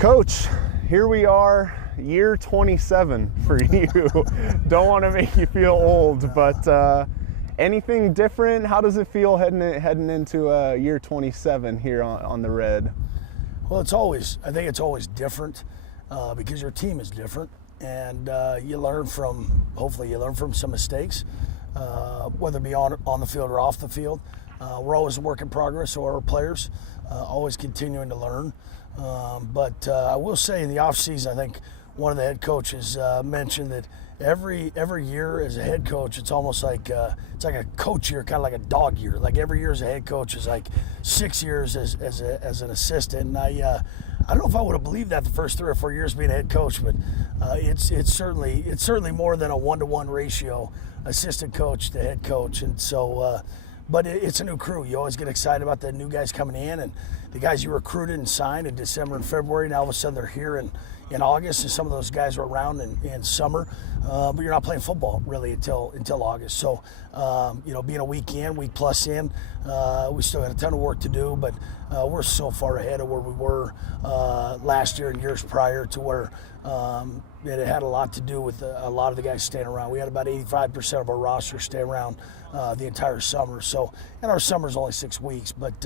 Coach, here we are, year 27 for you. Don't want to make you feel old, but anything different? How does it feel heading into year 27 here on the Red? Well, I think it's always different because your team is different, and hopefully you learn from some mistakes, whether it be on the field or off the field. We're always a work in progress, so are our players, always continuing to learn. But I will say in the off season, I think one of the head coaches mentioned that every year as a head coach, it's almost like it's like a coach year, kind of like a dog year. Like every year as a head coach is like 6 years as an assistant. And I don't know if I would have believed that the first 3 or 4 years being a head coach, but it's certainly more than a 1-to-1 ratio, assistant coach to head coach. And so. But it's a new crew. You always get excited about the new guys coming in, and the guys you recruited and signed in December and February, and all of a sudden they're here in August, and some of those guys were around in summer, but you're not playing football really until August. So, being a week plus in, we still got a ton of work to do, but we're so far ahead of where we were last year and years prior to where it had a lot to do with a lot of the guys staying around. We had about 85% of our roster stay around the entire summer. So, and our summer's only 6 weeks, but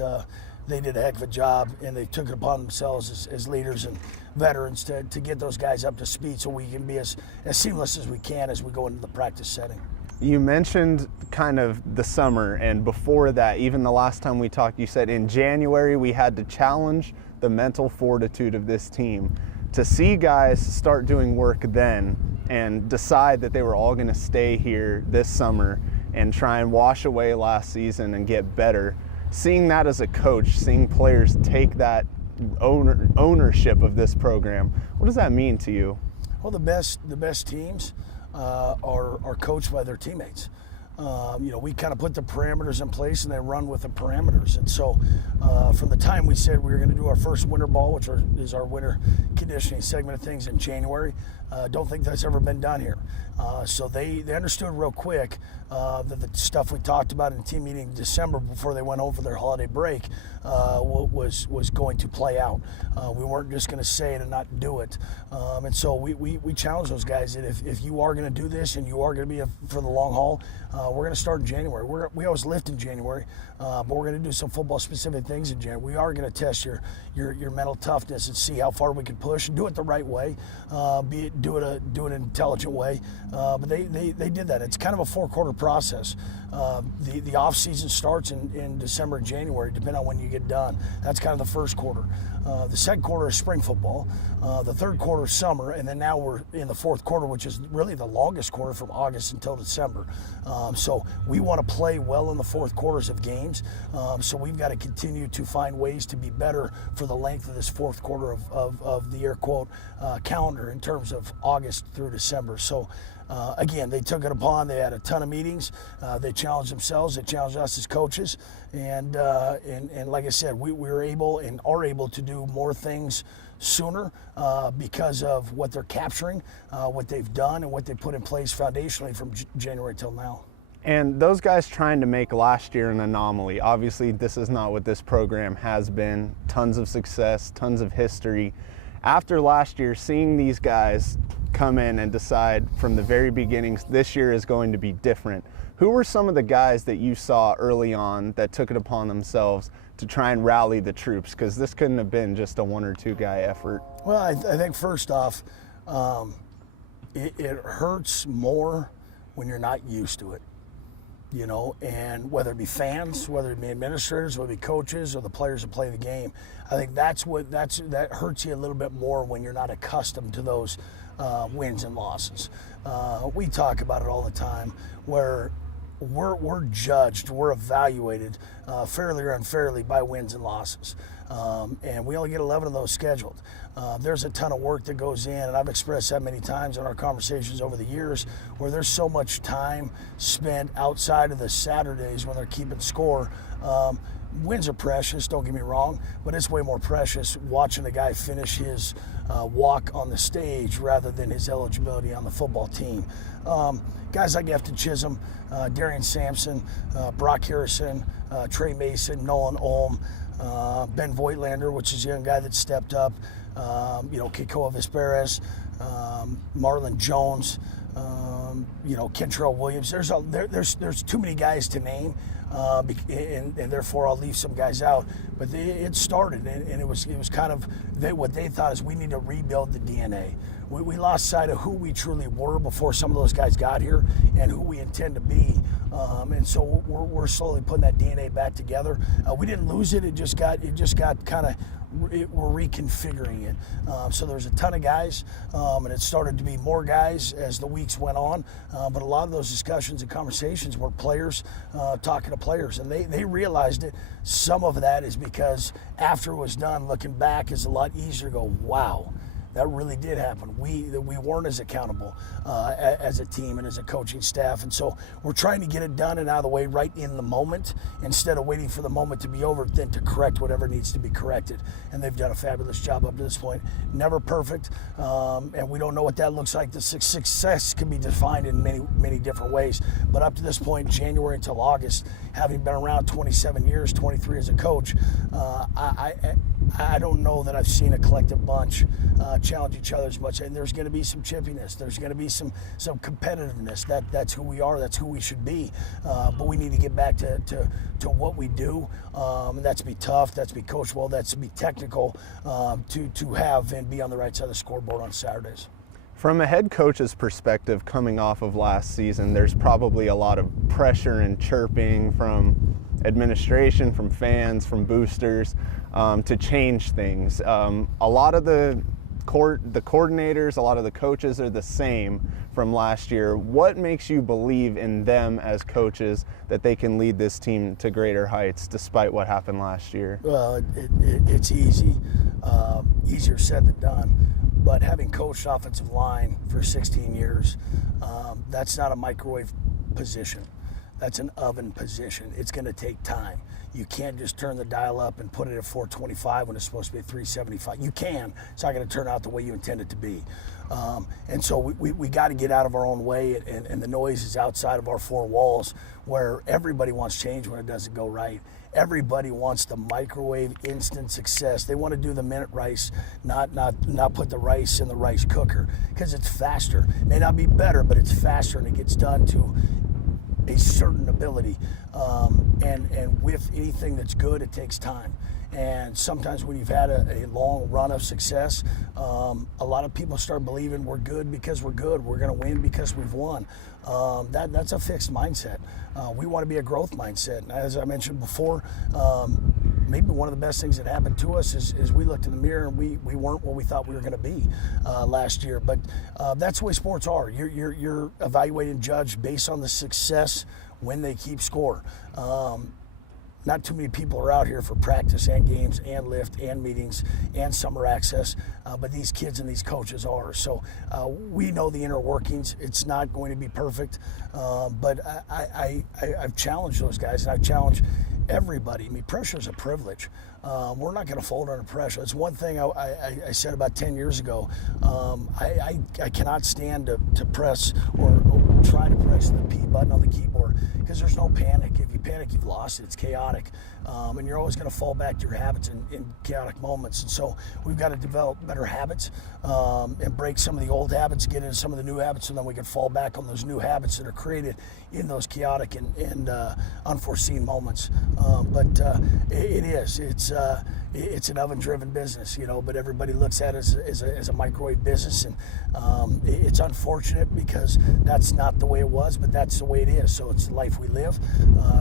they did a heck of a job, and they took it upon themselves as leaders and veterans to get those guys up to speed so we can be as seamless as we can as we go into the practice setting. You mentioned kind of the summer, and before that, even the last time we talked, you said in January we had to challenge the mental fortitude of this team. To see guys start doing work then and decide that they were all going to stay here this summer and try and wash away last season and get better, seeing that as a coach, seeing players take that ownership of this program, what does that mean to you? Well, the best teams are coached by their teammates. We kind of put the parameters in place and they run with the parameters. And so from the time we said we were going to do our first winter ball, which is our winter conditioning segment of things in January, don't think that's ever been done here. So they understood real quick that the stuff we talked about in the team meeting in December before they went home for their holiday break was going to play out. We weren't just going to say it and not do it. And so we challenged those guys that if you are going to do this and you are going to be for the long haul, we're going to start in January. We always lift in January, but we're going to do some football-specific things in January. We are going to test your mental toughness and see how far we can push and do it the right way, do it an intelligent way. But they did that. It's kind of a 4-quarter process. The off season starts in December and January, depending on when you get done. That's kind of the first quarter. The second quarter is spring football. The third quarter is summer, and then now we're in the fourth quarter, which is really the longest quarter from August until December. So we want to play well in the fourth quarters of games. So we've got to continue to find ways to be better for the length of this fourth quarter of the air quote calendar in terms of August through December. So again, they took it upon. They had a ton of meetings. They challenged themselves. They challenged us as coaches. And like I said, we were able and are able to do more things sooner because of what they're capturing, what they've done, and what they put in place foundationally from January till now. And those guys trying to make last year an anomaly. Obviously, this is not what this program has been. Tons of success, tons of history. After last year, seeing these guys come in and decide from the very beginnings this year is going to be different. Who were some of the guys that you saw early on that took it upon themselves to try and rally the troops? Because this couldn't have been just a 1 or 2 guy effort. Well, I think first off, it hurts more when you're not used to it. And whether it be fans, whether it be administrators, whether it be coaches, or the players that play the game, I think that hurts you a little bit more when you're not accustomed to those wins and losses. We talk about it all the time, where we're judged, we're evaluated fairly or unfairly by wins and losses. And we only get 11 of those scheduled. There's a ton of work that goes in, and I've expressed that many times in our conversations over the years, where there's so much time spent outside of the Saturdays when they're keeping score. Wins are precious, don't get me wrong, but it's way more precious watching a guy finish his walk on the stage rather than his eligibility on the football team. Guys like Efton Chisholm, Darian Sampson, Brock Harrison, Trey Mason, Nolan Olm, Ben Voigtlander, which is a young guy that stepped up. Kikoa Vesperas, Marlon Jones, Kentrell Williams. There's too many guys to name, and therefore I'll leave some guys out. But it started, and it was kind of what they thought is we need to rebuild the DNA. We lost sight of who we truly were before some of those guys got here, and who we intend to be. And so we're slowly putting that DNA back together. We didn't lose it; it just got kind of. We're reconfiguring it. So there's a ton of guys, and it started to be more guys as the weeks went on. But a lot of those discussions and conversations were players talking to players, and they realized it. Some of that is because after it was done, looking back is a lot easier to go, wow, that really did happen. We weren't as accountable as a team and as a coaching staff. And so we're trying to get it done and out of the way right in the moment, instead of waiting for the moment to be over, then to correct whatever needs to be corrected. And they've done a fabulous job up to this point. Never perfect, and we don't know what that looks like. The success can be defined in many different ways. But up to this point, January until August, having been around 27 years, 23 as a coach, I don't know that I've seen a collective bunch challenge each other as much. And there's going to be some chippiness. There's going to be some competitiveness. That's who we are. That's who we should be. But we need to get back to what we do. And that's to be tough. That's to be coachable. That's to be technical. To have and be on the right side of the scoreboard on Saturdays. From a head coach's perspective, coming off of last season, there's probably a lot of pressure and chirping from administration, from fans, from boosters, to change things. A lot of the coordinators, a lot of the coaches are the same from last year. What makes you believe in them as coaches that they can lead this team to greater heights despite what happened last year? Well, it's easy. Easier said than done. But having coached offensive line for 16 years, that's not a microwave position. That's an oven position. It's going to take time. You can't just turn the dial up and put it at 425 when it's supposed to be at 375. You can. It's not going to turn out the way you intend it to be. And so we got to get out of our own way, and the noise is outside of our four walls, where everybody wants change when it doesn't go right. Everybody wants the microwave instant success. They want to do the minute rice, not put the rice in the rice cooker, because it's faster. It may not be better, but it's faster, and it gets done to a certain ability. And with anything that's good, it takes time. And sometimes when you've had a long run of success, a lot of people start believing we're good because we're good. We're going to win because we've won. That's a fixed mindset. We want to be a growth mindset. And as I mentioned before, maybe one of the best things that happened to us is we looked in the mirror and we weren't what we thought we were going to be last year. But that's the way sports are. You're evaluated and judged based on the success when they keep score. Not too many people are out here for practice and games and lift and meetings and summer access, but these kids and these coaches are. So we know the inner workings. It's not going to be perfect, but I've challenged those guys, and I've challenged everybody. I mean, pressure is a privilege. We're not going to fold under pressure. It's one thing I said about 10 years ago. I cannot stand to press or try to press the P button on the keyboard, because there's no panic. If you panic, you've lost it. It's chaotic. And you're always going to fall back to your habits in chaotic moments. And so we've got to develop better habits and break some of the old habits, get into some of the new habits, and then we can fall back on those new habits that are created in those chaotic and unforeseen moments. But it's an oven-driven business, but everybody looks at it as a microwave business, and it's unfortunate because that's not the way it was, but that's the way it is. So it's the life we live.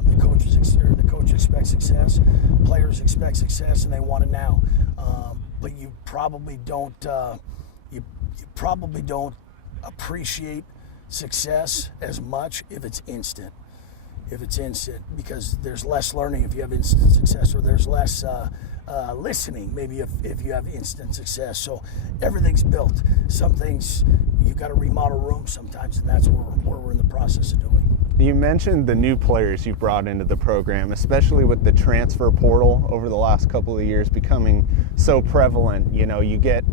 The coach expects success, players expect success, and they want it now. But you probably don't. You probably don't appreciate success as much if it's instant. Because there's less learning if you have instant success, or there's less listening maybe if you have instant success. So everything's built. Some things you've got to remodel rooms sometimes, and that's what we're in the process of doing. You mentioned the new players you've brought into the program, especially with the transfer portal over the last couple of years becoming so prevalent. You get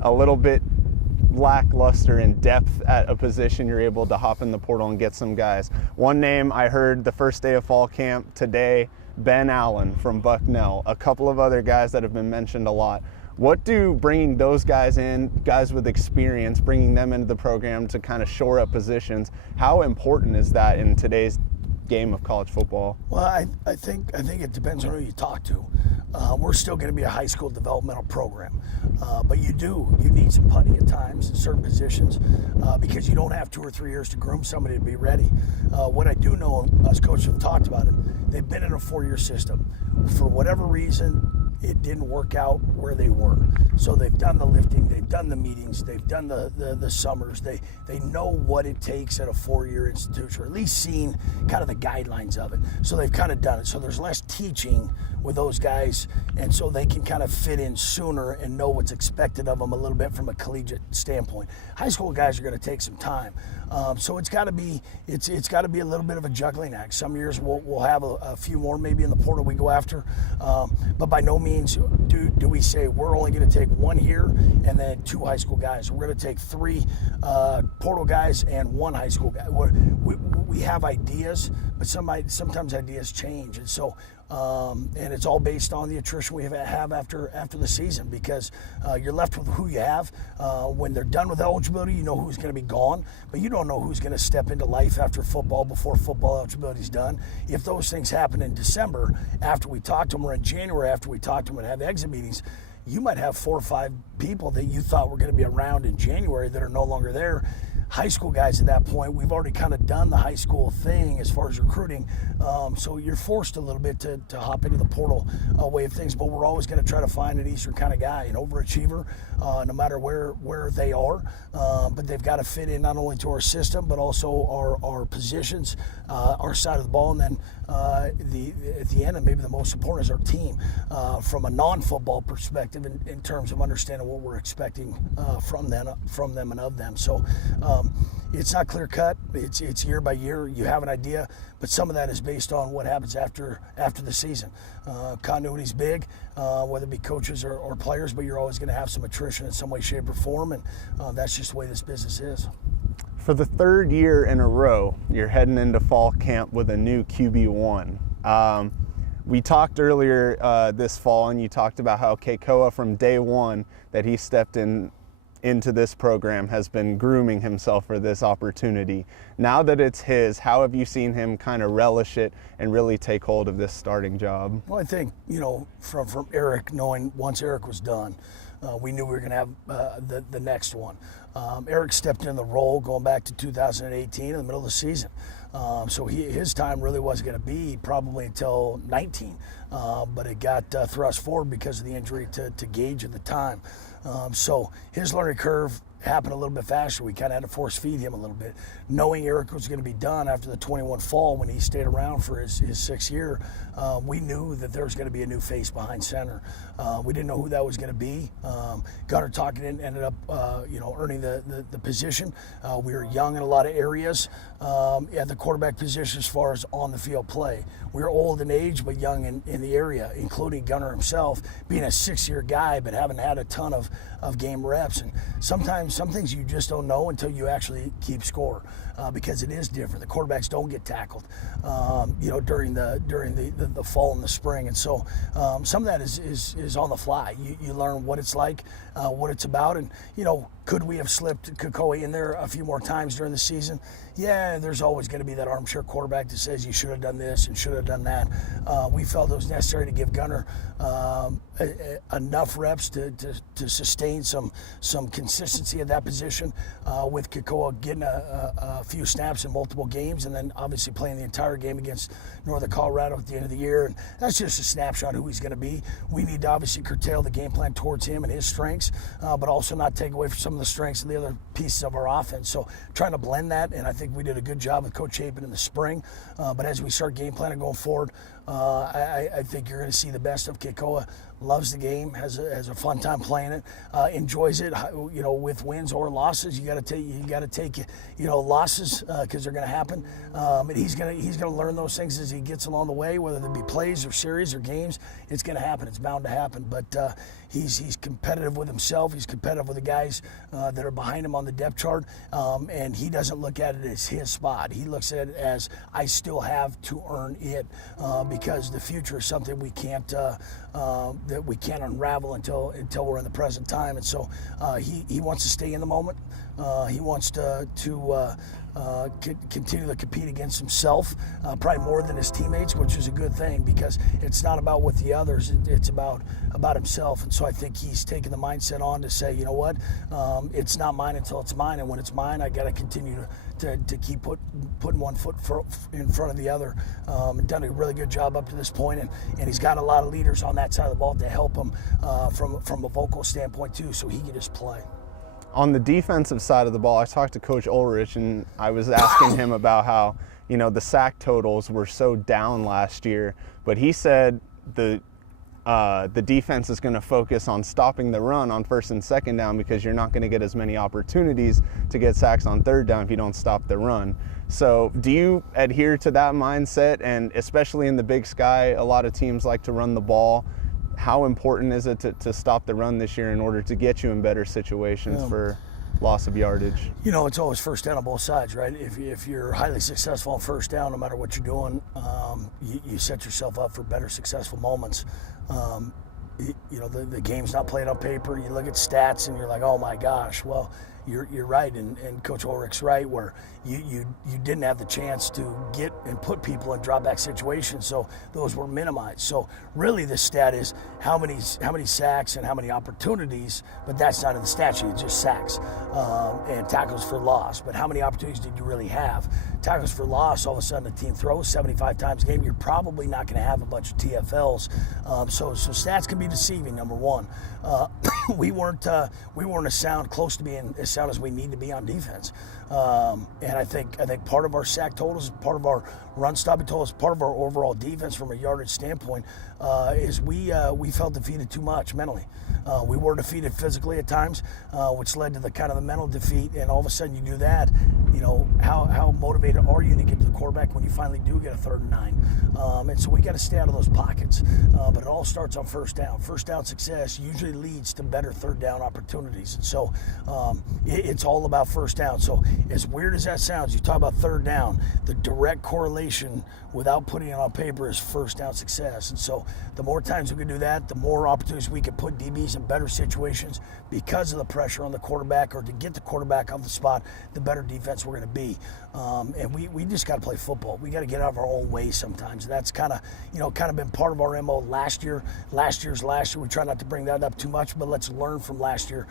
a little bit lackluster in depth at a position, you're able to hop in the portal and get some guys. One name I heard the first day of fall camp today, Ben Allen from Bucknell, a couple of other guys that have been mentioned a lot. What do bringing those guys in, guys with experience, bringing them into the program to kind of shore up positions, how important is that in today's game of college football? Well, I think it depends on who you talk to. We're still going to be a high school developmental program, but you need some putty at times in certain positions because you don't have 2 or 3 years to groom somebody to be ready. What I do know, and us coaches have talked about it, they've been in a 4-year system. For whatever reason, it didn't work out where they were. So they've done the lifting, they've done the meetings, they've done the summers. They know what it takes at a 4-year institution, or at least seen kind of the guidelines of it. So they've kind of done it. So there's less teaching with those guys, and so they can kind of fit in sooner and know what's expected of them a little bit from a collegiate standpoint. High school guys are going to take some time. So it's got to be a little bit of a juggling act. Some years we'll have a few more maybe in the portal we go after, but by no means do we say we're only going to take 1 here and then 2 high school guys. We're going to take 3 portal guys and 1 high school guy. We have ideas, but sometimes ideas change, and so. And it's all based on the attrition we have after the season, because you're left with who you have. When they're done with eligibility, you know who's going to be gone, but you don't know who's going to step into life after football before football eligibility is done. If those things happen in December after we talk to them, or in January after we talk to them and have exit meetings, you might have 4 or 5 people that you thought were going to be around in January that are no longer there. High school guys at that point, we've already kind of done the high school thing as far as recruiting, so you're forced a little bit to hop into the portal way of things, but we're always going to try to find an Eastern kind of guy, an overachiever, no matter where they are, but they've got to fit in not only to our system, but also our positions, our side of the ball, and then at the end, and maybe the most important, is our team from a non-football perspective in terms of understanding what we're expecting from them and of them. So it's not clear cut. It's year by year. You have an idea, but some of that is based on what happens after the season. Continuity is big, whether it be coaches or players, but you're always going to have some attrition in some way, shape, or form, and that's just the way this business is. For the 3rd year in a row, you're heading into fall camp with a new QB1. We talked earlier this fall, and you talked about how Kekoa, from day one that he stepped into this program, has been grooming himself for this opportunity. Now that it's his, how have you seen him kind of relish it and really take hold of this starting job? Well, I think, from Eric, knowing once Eric was done, we knew we were going to have the next one. Eric stepped in the role going back to 2018 in the middle of the season. So his time really wasn't going to be probably until 19, but it got thrust forward because of the injury to Gage at the time. So his learning curve happened a little bit faster. We kind of had to force feed him a little bit. Knowing Eric was going to be done after the 21 fall, when he stayed around for his 6th year, we knew that there was going to be a new face behind center. We didn't know who that was going to be. Gunnar Talkinen ended up, earning the position. We were young in a lot of areas at the quarterback position as far as on the field play. We were old in age, but young in the area, including Gunnar himself, being a 6-year guy, but haven't had a ton of game reps. And sometimes some things you just don't know until you actually keep score, because it is different. The quarterbacks don't get tackled, during the fall and the spring, and so some of that is on the fly. You learn what it's like, what it's about, and could we have slipped Kekoa in there a few more times during the season? Yeah, there's always going to be that armchair quarterback that says you should have done this and should have done that. We felt it was necessary to give Gunnar enough reps to sustain some consistency at that position, with Kekoa getting a few snaps in multiple games, and then obviously playing the entire game against Northern Colorado at the end of the year. And that's just a snapshot of who he's going to be. We need to obviously curtail the game plan towards him and his strengths, but also not take away from some of the strengths of the other pieces of our offense. So trying to blend that, and I think we did a good job with Coach Chapin in the spring. But as we start game planning going forward, I think you're going to see the best of Kekoa. Loves the game, has a fun time playing it, enjoys it. With wins or losses, you got to take losses because they're going to happen. And he's going to learn those things as he gets along the way, whether they be plays or series or games. It's going to happen. It's bound to happen. But he's competitive with himself. He's competitive with the guys that are behind him on the depth chart, and he doesn't look at it as his spot. He looks at it as, I still have to earn it, because the future is something we can't that we can't unravel until we're in the present time. And so he wants to stay in the moment. He wants to continue to compete against himself, probably more than his teammates, which is a good thing because it's not about what the others, it's about himself. And so I think he's taken the mindset on to say, you know what, it's not mine until it's mine, and when it's mine, I got to continue to keep putting one foot in front of the other. And done a really good job up to this point, and he's got a lot of leaders on that side of the ball to help him from a vocal standpoint too, so he can just play. On the defensive side of the ball, I talked to Coach Ulrich, and I was asking him about how, the sack totals were so down last year, but he said the defense is going to focus on stopping the run on first and second down because you're not going to get as many opportunities to get sacks on third down if you don't stop the run. So do you adhere to that mindset? And especially in the Big Sky, a lot of teams like to run the ball. How important is it to stop the run this year in order to get you in better situations for loss of yardage? It's always first down on both sides, right? If you're highly successful on first down, no matter what you're doing, you set yourself up for better successful moments. The game's not played on paper. You look at stats and you're like, oh my gosh. Well, you're right, and Coach Ulrich's right, where you didn't have the chance to get and put people in drawback situations, so those were minimized. So really the stat is how many sacks and how many opportunities, but that's not in the stat sheet, it's just sacks and tackles for loss. But how many opportunities did you really have? Tackles for loss, all of a sudden the team throws 75 times a game, you're probably not going to have a bunch of TFLs. So stats can be deceiving, number one. We weren't close to being as sound as we need to be on defense. And I think part of our sack totals, part of our run stopping totals, part of our overall defense from a yardage standpoint is we felt defeated too much mentally. We were defeated physically at times, which led to the mental defeat. And all of a sudden you do that, how motivated are you to get to the quarterback when you finally do get a 3rd and 9? And so we got to stay out of those pockets. But it all starts on first down. First down success usually leads to better 3rd down opportunities. And so it's all about first down. So as weird as that sounds, you talk about 3rd down, the direct correlation without putting it on paper is first down success. And so the more times we can do that, the more opportunities we can put DBs in better situations because of the pressure on the quarterback or to get the quarterback off the spot, the better defense we're going to be. And we just got to play football. We got to get out of our own way sometimes. That's kind of been part of our MO last year. Last year. We try not to bring that up too much, but let's learn from last year.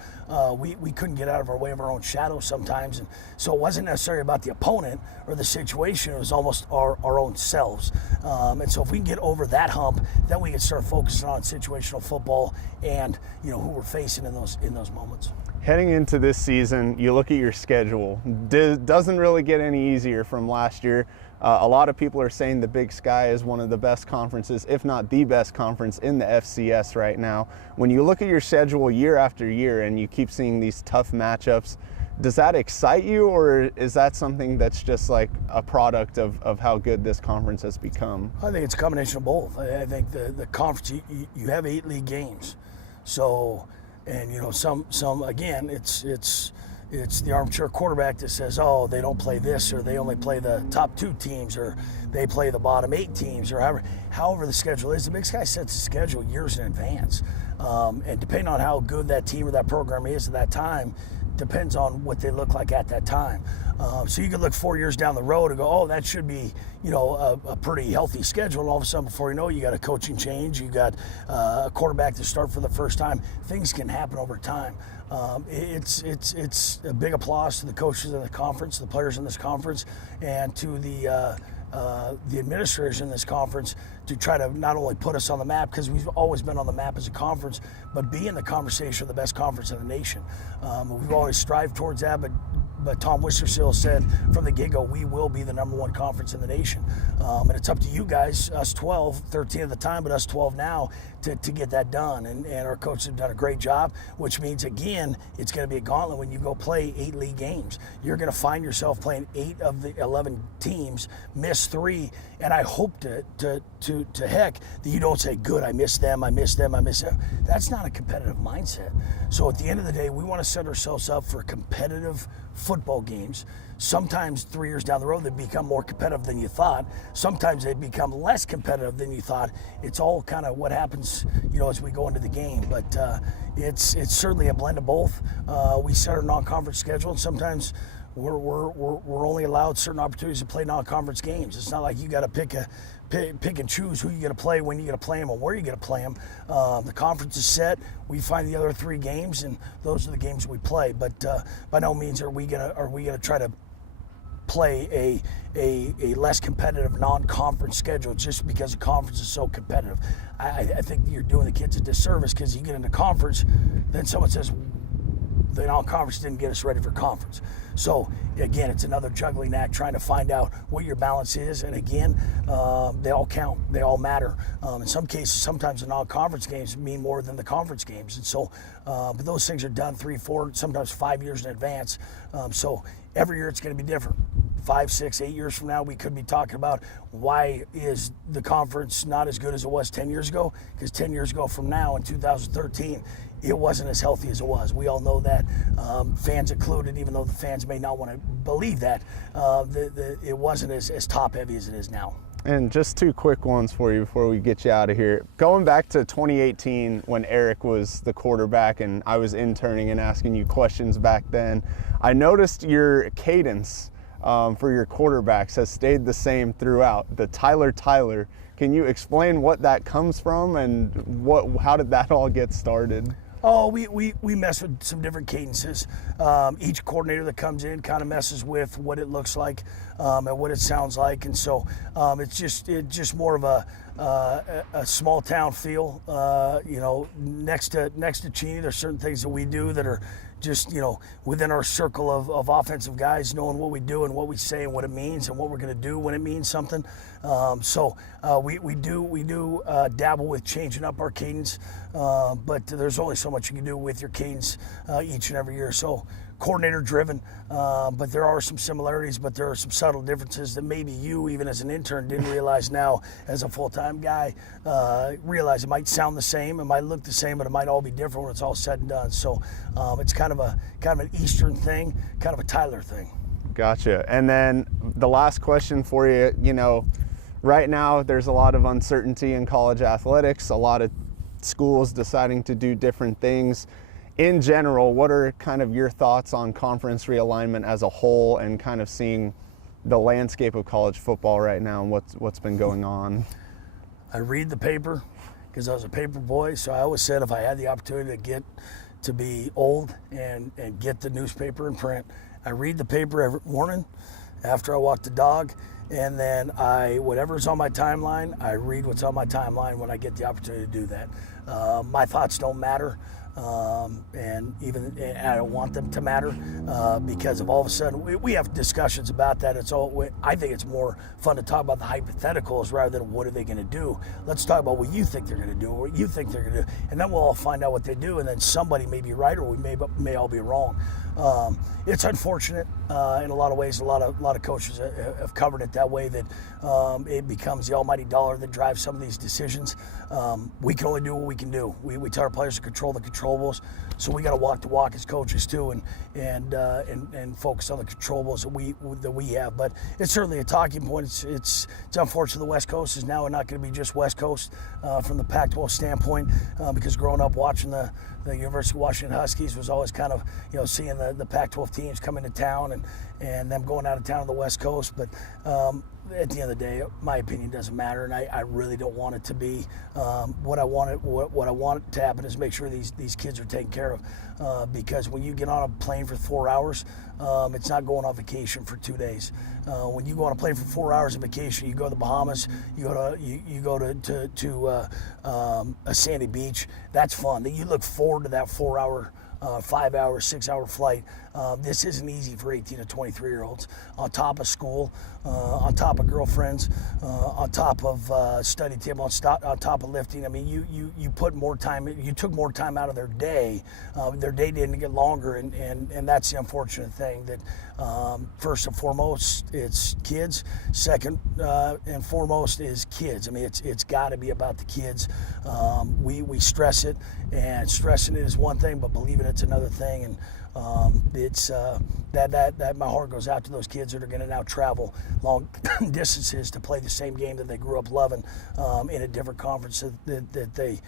We couldn't get out of our way of our own shadow sometimes. And so it wasn't necessarily about the opponent or the situation. It was almost our own selves. And so if we can get over that hump, then we can start focusing on situational football and who we're facing in those moments. Heading into this season, you look at your schedule. Doesn't really get any easier from last year. A lot of people are saying the Big Sky is one of the best conferences, if not the best conference in the FCS right now. When you look at your schedule year after year and you keep seeing these tough matchups, does that excite you, or is that something that's just like a product of how good this conference has become? I think it's a combination of both. I think the conference, you have 8 league games. So, and some again, it's the armchair quarterback that says, oh, they don't play this, or they only play the top 2 teams, or they play the bottom 8 teams, or however the schedule is. The Big Sky sets the schedule years in advance. And depending on how good that team or that program is at that time, depends on what they look like at that time. So you can look 4 years down the road and go, oh, that should be, a pretty healthy schedule. And all of a sudden, before you know it, you got a coaching change, you got a quarterback to start for the first time. Things can happen over time. It's a big applause to the coaches in the conference, the players in this conference, and to the administrators in this conference to try to not only put us on the map, because we've always been on the map as a conference, but be in the conversation of the best conference in the nation. We've always strived towards that, but Tom Wistersill said from the get-go, we will be the #1 conference in the nation. And it's up to you guys, us 12, 13 at the time, but us 12 now, to get that done. And our coaches have done a great job, which means, again, it's going to be a gauntlet when you go play 8 league games. You're going to find yourself playing 8 of the 11 teams, miss 3, and I hope to heck that you don't say, good, I missed them. That's not a competitive mindset. So at the end of the day, we want to set ourselves up for competitive football games. Sometimes 3 years down the road, they become more competitive than you thought. Sometimes they become less competitive than you thought. It's all kind of what happens as we go into the game. But it's certainly a blend of both. We set our non-conference schedule, and sometimes we're only allowed certain opportunities to play non-conference games. It's not like you got to pick and choose who you're going to play, when you're going to play them, and where you're going to play them. The conference is set. We find the other 3 games, and those are the games we play. But by no means are we going to try to play a less competitive non-conference schedule just because the conference is so competitive. I think you're doing the kids a disservice, because you get into conference, then someone says the non-conference didn't get us ready for conference. So again, it's another juggling act, trying to find out what your balance is. And again, they all count, they all matter. In some cases, sometimes the non-conference games mean more than the conference games. And so, but those things are done 3, 4, sometimes 5 years in advance. So every year it's going to be different. 5, 6, 8 years from now, we could be talking about why is the conference not as good as it was 10 years ago? Because 10 years ago from now, in 2013, it wasn't as healthy as it was. We all know that, fans included, even though the fans may not want to believe that, it wasn't as top-heavy as it is now. And just 2 quick ones for you before we get you out of here. Going back to 2018 when Eric was the quarterback and I was interning and asking you questions back then, I noticed your cadence for your quarterbacks has stayed the same throughout. The Tyler. Can you explain what that comes from and how did that all get started? Oh, we mess with some different cadences. Each coordinator that comes in kind of messes with what it looks like and what it sounds like, and so it's just more of a small town feel. Next to Cheney, there's certain things that we do that are just within our circle of offensive guys, knowing what we do and what we say and what it means and what we're going to do when it means something. So we do dabble with changing up our cadence, but there's only so much you can do with your cadence each and every year. So coordinator driven, but there are some similarities, but there are some subtle differences that maybe you, even as an intern, didn't realize now as a full-time guy. Realize it might sound the same, it might look the same, but it might all be different when it's all said and done. So it's kind of an Eastern thing, kind of a Tyler thing. Gotcha. And then the last question for you, right now there's a lot of uncertainty in college athletics, a lot of schools deciding to do different things. In general, what are kind of your thoughts on conference realignment as a whole and kind of seeing the landscape of college football right now and what's been going on? I read the paper because I was a paper boy, so I always said if I had the opportunity to get to be old and get the newspaper in print, I read the paper every morning after I walk the dog, and then whatever's on my timeline, I read what's on my timeline when I get the opportunity to do that. My thoughts don't matter. And I don't want them to matter because of all of a sudden we have discussions about that. I think it's more fun to talk about the hypotheticals rather than what are they going to do. Let's talk about what you think they're going to do, or what you think they're going to do, and then we'll all find out what they do, and then somebody may be right or we may all be wrong. It's unfortunate in a lot of ways. A lot of coaches have covered it that way, that it becomes the almighty dollar that drives some of these decisions. We can only do what we can do. We tell our players to control the controllables, so we got to walk the walk as coaches too, and focus on the controllables that we have. But it's certainly a talking point. It's unfortunate the West Coast is now not going to be just West Coast from the Pac-12 standpoint, because growing up watching the University of Washington Huskies was always kind of seeing the Pac-12 teams come into town and them going out of town on the West Coast. But at the end of the day, my opinion doesn't matter, and I really don't want it to be. What I want to happen is make sure these kids are taken care of, because when you get on a plane for 4 hours, it's not going on vacation for 2 days. When you go on a plane for 4 hours of vacation, you go to the Bahamas, you go to a sandy beach. That's fun. You look forward to that 4 hour, 5 hour, 6 hour flight. This isn't easy for 18 to 23-year-olds. On top of school, on top of girlfriends, on top of study table, on top of lifting. I mean, you put more time. You took more time out of their day. Their day didn't get longer, and that's the unfortunate thing. That first and foremost, it's kids. Second and foremost is kids. I mean, it's got to be about the kids. We stress it, and stressing it is one thing, but believing it that's another thing. And it's that my heart goes out to those kids that are going to now travel long distances to play the same game that they grew up loving in a different conference that they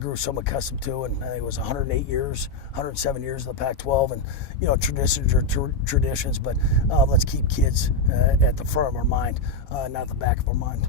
grew so accustomed to. And I think it was 107 years of the Pac-12. And traditions are traditions, but let's keep kids at the front of our mind, not the back of our mind.